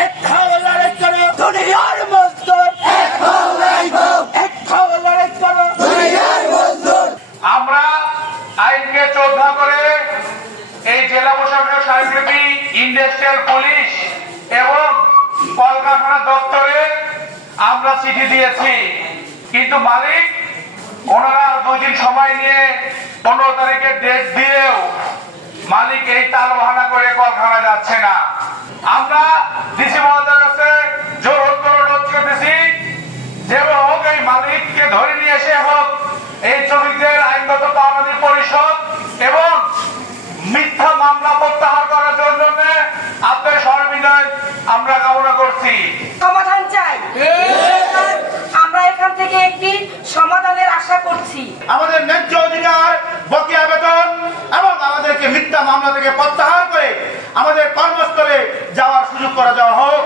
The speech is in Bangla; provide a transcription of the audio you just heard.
এক হও লড়াই করো দুনিয়ার মজদুর, এক হও লড়াই করো, এক হও লড়াই করো দুনিয়ার মজদুর। আমরা আইনকে শ্রদ্ধা করে এই জেলা প্রশাসক সাহিত্যী ইন্ডাস্ট্রিয়াল পুলিশ এবং কলকারখানা দপ্তরে আমরা চিঠি দিয়েছি, কিন্তু মালিক ওনারা 2 দিন সময় নিয়ে 15 তারিখে ডেট দিয়েও মালিক এই তাল বাহানা করে কলকারখানা যাচ্ছে না। আমরা ডিসি মহোদয়ের কাছে জোর অনুরোধ করতেছি যে হোক এই মালিককে ধরে নিয়ে এসে হোক এই শ্রমিকদের আইনগত পাওনাদি পরিশোধ এবং মিথ্যা মামলা প্রত্যাহার করার জন্য আপনার সহবিনয় আমরা কামনা করছি। সমাধান চাই, আমরা এখান থেকে একটি সমাধানের আশা করছি। আমাদের ন্যায্য অধিকার, বকেয়া বেতন এবং আমাদেরকে মিথ্যা মামলা থেকে প্রত্যাহার করে আমাদের কর্মস্থলে যাওয়ার সুযোগ করে দেওয়া